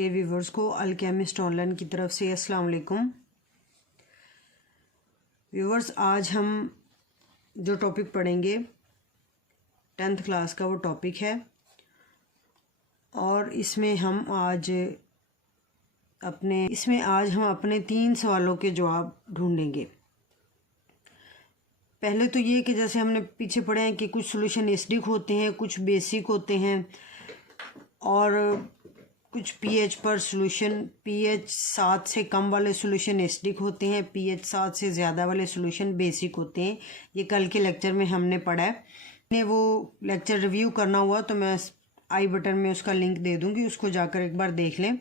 Dear viewers को alchemist online की तरफ से अस्सलाम वालेकुम। व्यूवर्स, आज हम जो टॉपिक पढ़ेंगे 10th क्लास का वो टॉपिक है और इसमें हम आज अपने 3 सवालों के जवाब ढूंढेंगे। पहले तो ये कि जैसे हमने पीछे पढ़े हैं कि कुछ सॉल्यूशन एसिडिक होते हैं, कुछ बेसिक होते हैं और कुछ पीएच पर सॉल्यूशन पीएच 7 से कम वाले सॉल्यूशन एसिडिक होते हैं, पीएच 7 से ज़्यादा वाले सॉल्यूशन बेसिक होते हैं। ये कल के लेक्चर में हमने पढ़ा है। ने वो लेक्चर रिव्यू करना हुआ तो मैं आई बटन में उसका लिंक दे दूंगी, उसको जाकर एक बार देख लें।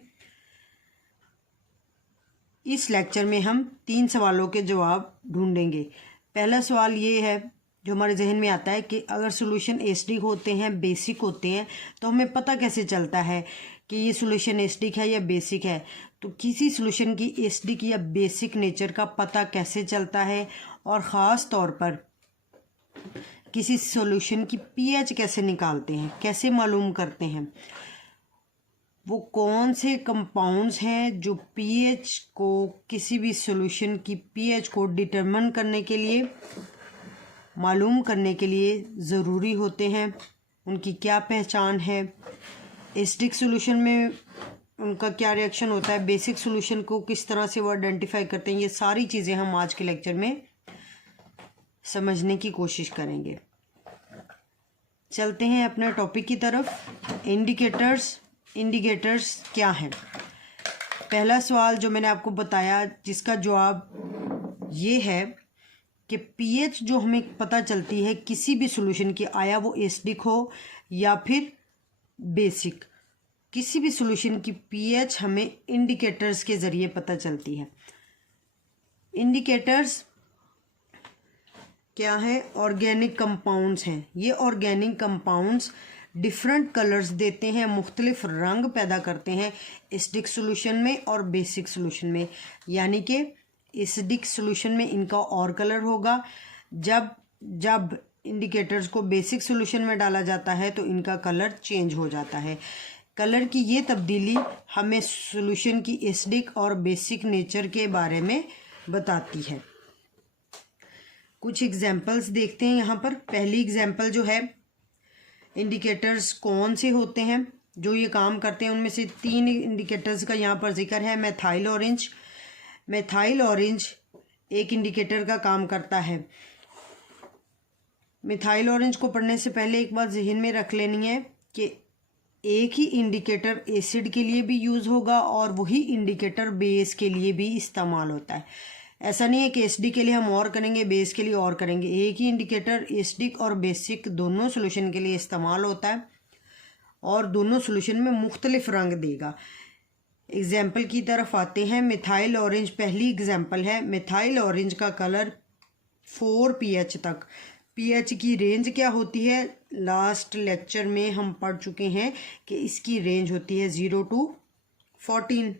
इस लेक्चर में हम 3 सवालों के जवाब ढूंढेंगे। पहला सवाल ये है जो हमारे जहन में आता है कि अगर सॉल्यूशन एसिडिक होते हैं, बेसिक होते हैं, तो हमें पता कैसे चलता है कि ये सॉल्यूशन एसिडिक है या बेसिक है। तो किसी सॉल्यूशन की एसिडिक या बेसिक नेचर का पता कैसे चलता है और ख़ास तौर पर किसी सॉल्यूशन की पीएच कैसे निकालते हैं, कैसे मालूम करते हैं। वो कौन से कंपाउंड्स हैं जो पीएच को, किसी भी सॉल्यूशन की पीएच को डिटरमिन करने के लिए, मालूम करने के लिए ज़रूरी होते हैं, उनकी क्या पहचान है, एसिडिक सॉल्यूशन में उनका क्या रिएक्शन होता है, बेसिक सॉल्यूशन को किस तरह से वो आइडेंटिफाई करते हैं। ये सारी चीज़ें हम आज के लेक्चर में समझने की कोशिश करेंगे। चलते हैं अपने टॉपिक की तरफ। इंडिकेटर्स क्या हैं। पहला सवाल जो मैंने आपको बताया जिसका जवाब ये है कि पीएच जो हमें पता चलती है किसी भी सॉल्यूशन की, आया वो एसिडिक हो या फिर बेसिक, किसी भी सॉल्यूशन की पीएच हमें इंडिकेटर्स के ज़रिए पता चलती है। इंडिकेटर्स क्या है? ऑर्गेनिक कंपाउंड्स हैं। ये ऑर्गेनिक कंपाउंड्स डिफरेंट कलर्स देते हैं, मुख्तलिफ रंग पैदा करते हैं एसिडिक सॉल्यूशन में और बेसिक सॉल्यूशन में। यानी कि एसिडिक सॉल्यूशन में इनका और कलर होगा, जब इंडिकेटर्स को बेसिक सॉल्यूशन में डाला जाता है तो इनका कलर चेंज हो जाता है। कलर की ये तब्दीली हमें सॉल्यूशन की एसिडिक और बेसिक नेचर के बारे में बताती है। कुछ एग्जांपल्स देखते हैं यहाँ पर। पहली एग्जांपल जो है, इंडिकेटर्स कौन से होते हैं जो ये काम करते हैं, उनमें से 3 इंडिकेटर्स का यहाँ पर जिक्र है। मेथाइल ऑरेंज एक इंडिकेटर का काम करता है। मिथाइल ऑरेंज को पढ़ने से पहले एक बात जहन में रख लेनी है कि एक ही इंडिकेटर एसिड के लिए भी यूज़ होगा और वही इंडिकेटर बेस के लिए भी इस्तेमाल होता है। ऐसा नहीं है कि एसिडिक के लिए हम और करेंगे, बेस के लिए और करेंगे। एक ही इंडिकेटर एसिडिक और बेसिक दोनों सॉल्यूशन के लिए इस्तेमाल होता है और दोनों सॉल्यूशन में मुख्तलिफ रंग देगा। एग्जाम्पल की तरफ आते हैं। मिथाइल ऑरेंज पहली एग्जाम्पल है। मिथाइल ऑरेंज का कलर 4 pH तक। pH की रेंज क्या होती है? लास्ट लेक्चर में हम पढ़ चुके हैं कि इसकी रेंज होती है 0 to 14।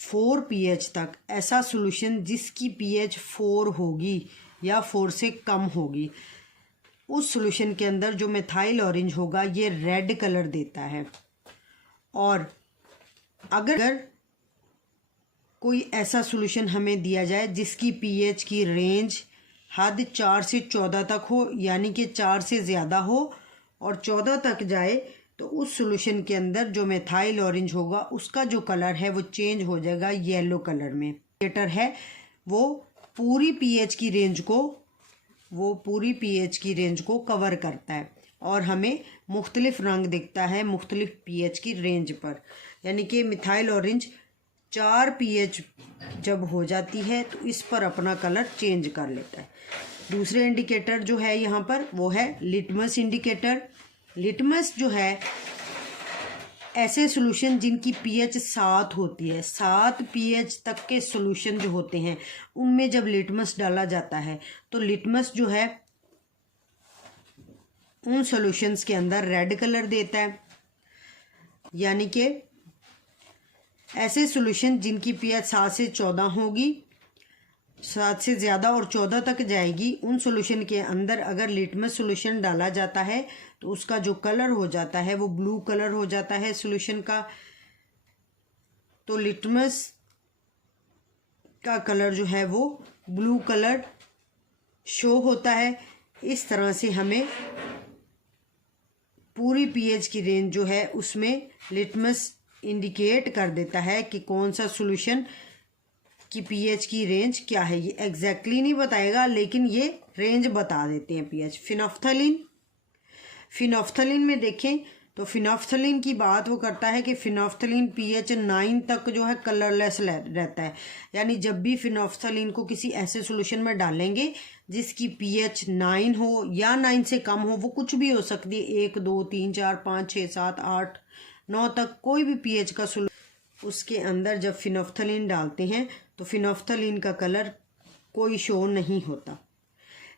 4 pH तक ऐसा सॉल्यूशन जिसकी pH 4 होगी या 4 से कम होगी, उस सॉल्यूशन के अंदर जो मिथाइल ऑरेंज होगा ये रेड कलर देता है। और अगर कोई ऐसा सॉल्यूशन हमें दिया जाए जिसकी पीएच की रेंज हद 4 से 14 तक हो, यानी कि 4 से ज़्यादा हो और 14 तक जाए, तो उस सॉल्यूशन के अंदर जो मिथाइल ऑरेंज होगा उसका जो कलर है वो चेंज हो जाएगा येलो कलर में। इंडिकेटर है वो पूरी पीएच की रेंज को कवर करता है और हमें मुख्तलिफ रंग दिखता है मुख्तलिफ पीएच की रेंज पर। यानी कि मिथाइल ऑरेंज 4 pH जब हो जाती है तो इस पर अपना कलर चेंज कर लेता है। दूसरे इंडिकेटर जो है यहाँ पर वो है लिटमस इंडिकेटर। लिटमस जो है ऐसे सॉल्यूशन जिनकी pH 7 होती है, 7 pH तक के सॉल्यूशन जो होते हैं उनमें जब लिटमस डाला जाता है तो लिटमस जो है उन सॉल्यूशंस के अंदर रेड कलर देता है। यानी कि ऐसे सॉल्यूशन जिनकी pH 7 से 14 होगी, 7 से ज़्यादा और 14 तक जाएगी, उन सॉल्यूशन के अंदर अगर लिटमस सॉल्यूशन डाला जाता है तो उसका जो कलर हो जाता है वो ब्लू कलर हो जाता है सॉल्यूशन का। तो लिटमस का कलर जो है वो ब्लू कलर शो होता है। इस तरह से हमें पूरी पीएच की रेंज जो है उसमें लिटमस इंडिकेट कर देता है कि कौन सा सॉल्यूशन की पीएच की रेंज क्या है। ये एग्जैक्टली नहीं बताएगा, लेकिन ये रेंज बता देते हैं पीएच। फिनोफ्थलीन में देखें तो फिनोफ्थलीन की बात वो करता है कि फिनोफ्थलीन पीएच 9 तक जो है कलरलेस रहता है। यानी जब भी फिनोफ्थलीन को किसी ऐसे सॉल्यूशन में डालेंगे जिसकी पीएच 9 हो या 9 से कम हो, वो कुछ भी हो सकती है, 1 2 3 4 5 6 7 8 9 तक कोई भी पीएच का सॉल्यूशन, उसके अंदर जब फिनोफ्थलीन डालते हैं तो फिनोफ्थलीन का कलर कोई शो नहीं होता।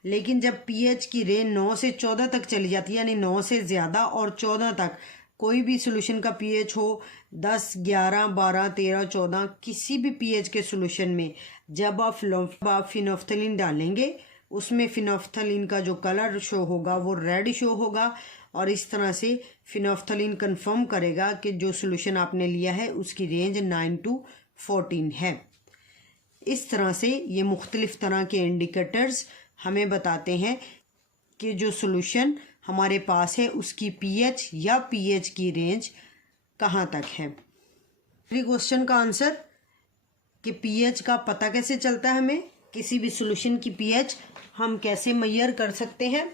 लेकिन जब पीएच की रेंज 9 से 14 तक चली जाती है, यानी 9 से ज़्यादा और 14 तक, कोई भी सॉल्यूशन का पीएच हो 10 11 12 13 14, किसी भी पीएच के सॉल्यूशन में जब आप फिनोफ्थलीन डालेंगे उसमें फिनोफ्थलीन का जो कलर शो होगा वो रेड शो होगा। और इस तरह से फिनोफ्थलीन कंफर्म करेगा कि जो सॉल्यूशन आपने लिया है उसकी रेंज 9 to 14 है। इस तरह से ये मुख्तलिफ तरह के इंडिकेटर्स हमें बताते हैं कि जो सॉल्यूशन हमारे पास है उसकी पीएच या पीएच की रेंज कहाँ तक है। क्वेश्चन का आंसर कि पीएच का पता कैसे चलता है, हमें किसी भी सॉल्यूशन की पीएच हम कैसे मेजर कर सकते हैं।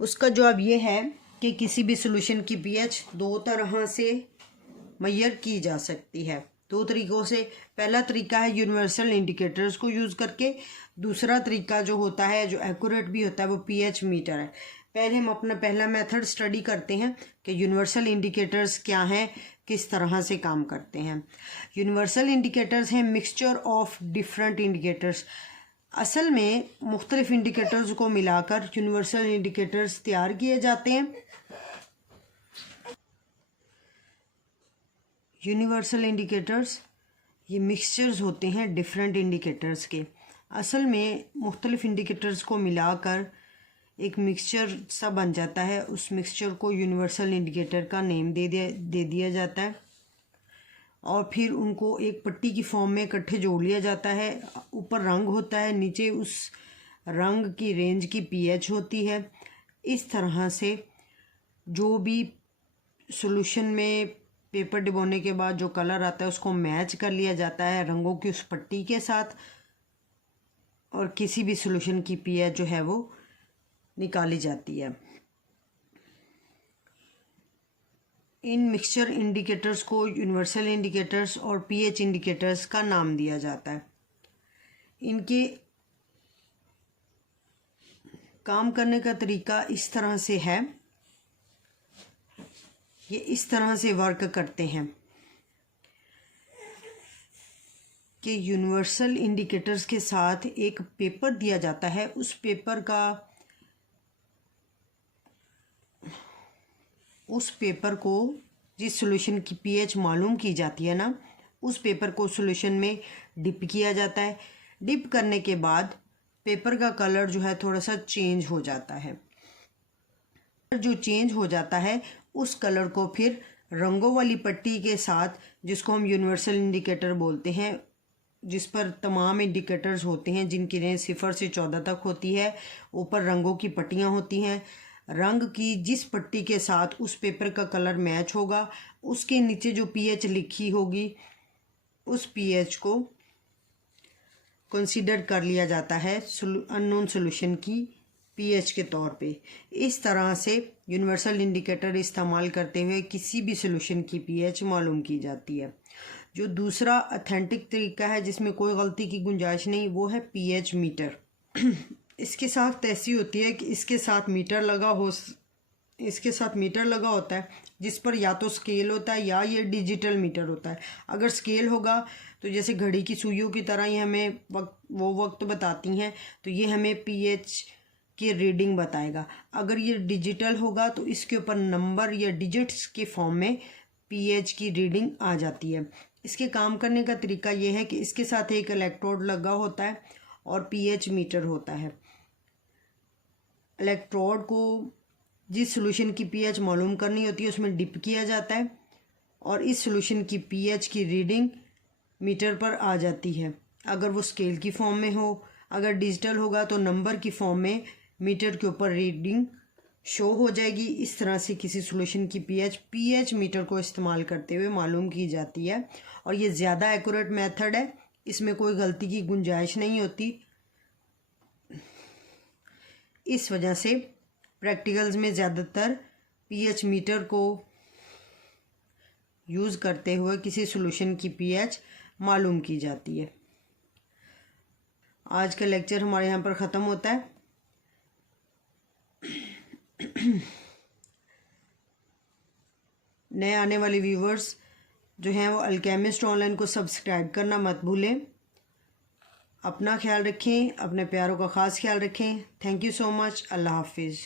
उसका जवाब ये है कि किसी भी सॉल्यूशन की पीएच 2 तरह से मेजर की जा सकती है, 2 तरीक़ों से। पहला तरीका है यूनिवर्सल इंडिकेटर्स को यूज़ करके। दूसरा तरीका जो होता है, जो एक्यूरेट भी होता है, वो पीएच मीटर है। पहले हम अपना पहला मेथड स्टडी करते हैं कि यूनिवर्सल इंडिकेटर्स क्या हैं, किस तरह से काम करते हैं। यूनिवर्सल इंडिकेटर्स हैं मिक्सचर ऑफ डिफरेंट इंडिकेटर्स। असल में मुख्तलिफ इंडिकेटर्स को मिलाकर यूनिवर्सल इंडिकेटर्स तैयार किए जाते हैं। यूनिवर्सल इंडिकेटर्स ये मिक्सचर्स होते हैं डिफरेंट इंडिकेटर्स के। असल में मुख्तलिफ इंडिकेटर्स को मिलाकर एक मिक्सचर सा बन जाता है। उस मिक्सचर को यूनिवर्सल इंडिकेटर का नेम दे दिया जाता है और फिर उनको एक पट्टी की फॉर्म में इकट्ठे जोड़ लिया जाता है। ऊपर रंग होता है, नीचे उस रंग की रेंज की पीएच होती है। इस तरह से जो भी सॉल्यूशन में पेपर डिबोने के बाद जो कलर आता है उसको मैच कर लिया जाता है रंगों की उस पट्टी के साथ, और किसी भी सॉल्यूशन की पीएच जो है वो निकाली जाती है। इन मिक्सचर इंडिकेटर्स को यूनिवर्सल इंडिकेटर्स और पीएच इंडिकेटर्स का नाम दिया जाता है। इनके काम करने का तरीका इस तरह से है, ये इस तरह से वर्क करते हैं कि यूनिवर्सल इंडिकेटर्स के साथ एक पेपर दिया जाता है। उस पेपर को जिस सॉल्यूशन की पीएच मालूम की जाती है ना, उस पेपर को सॉल्यूशन में डिप किया जाता है। डिप करने के बाद पेपर का कलर जो है थोड़ा सा चेंज हो जाता है। जो चेंज हो जाता है उस कलर को फिर रंगों वाली पट्टी के साथ, जिसको हम यूनिवर्सल इंडिकेटर बोलते हैं, जिस पर तमाम इंडिकेटर्स होते हैं जिनकी रेंज 0 से 14 तक होती है, ऊपर रंगों की पट्टियाँ होती हैं। रंग की जिस पट्टी के साथ उस पेपर का कलर मैच होगा, उसके नीचे जो पीएच लिखी होगी उस पीएच को कंसीडर कर लिया जाता है अननोन सॉल्यूशन की पीएच के तौर पे। इस तरह से यूनिवर्सल इंडिकेटर इस्तेमाल करते हुए किसी भी सॉल्यूशन की पीएच मालूम की जाती है। जो दूसरा ऑथेंटिक तरीका है जिसमें कोई गलती की गुंजाइश नहीं, वो है पीएच मीटर। इसके साथ ऐसी होती है कि इसके साथ मीटर लगा होता है जिस पर या तो स्केल होता है या ये डिजिटल मीटर होता है। अगर स्केल होगा तो जैसे घड़ी की सुइयों की तरह ही हमें वक्त बताती हैं, तो ये हमें पीएच की रीडिंग बताएगा। अगर ये डिजिटल होगा तो इसके ऊपर नंबर या डिजिट्स के फॉर्म में पीएच की रीडिंग आ जाती है। इसके काम करने का तरीका ये है कि इसके साथ एक इलेक्ट्रोड लगा होता है और पीएच मीटर होता है। इलेक्ट्रोड को जिस सॉल्यूशन की पीएच मालूम करनी होती है उसमें डिप किया जाता है और इस सॉल्यूशन की पीएच की रीडिंग मीटर पर आ जाती है। अगर वो स्केल की फॉर्म में हो, अगर डिजिटल होगा तो नंबर की फॉर्म में मीटर के ऊपर रीडिंग शो हो जाएगी। इस तरह से किसी सॉल्यूशन की पीएच मीटर को इस्तेमाल करते हुए मालूम की जाती है और ये ज़्यादा एक्यूरेट मेथड है, इसमें कोई गलती की गुंजाइश नहीं होती। इस वजह से प्रैक्टिकल्स में ज़्यादातर पीएच मीटर को यूज़ करते हुए किसी सॉल्यूशन की पीएच मालूम की जाती है। आज का लेक्चर हमारे यहाँ पर ख़त्म होता है। नए आने वाले व्यूवर्स जो हैं वो अल्केमिस्ट ऑनलाइन को सब्सक्राइब करना मत भूलें। अपना ख्याल रखें, अपने प्यारों का ख़ास ख्याल रखें। Thank you so much. Allah हाफिज़।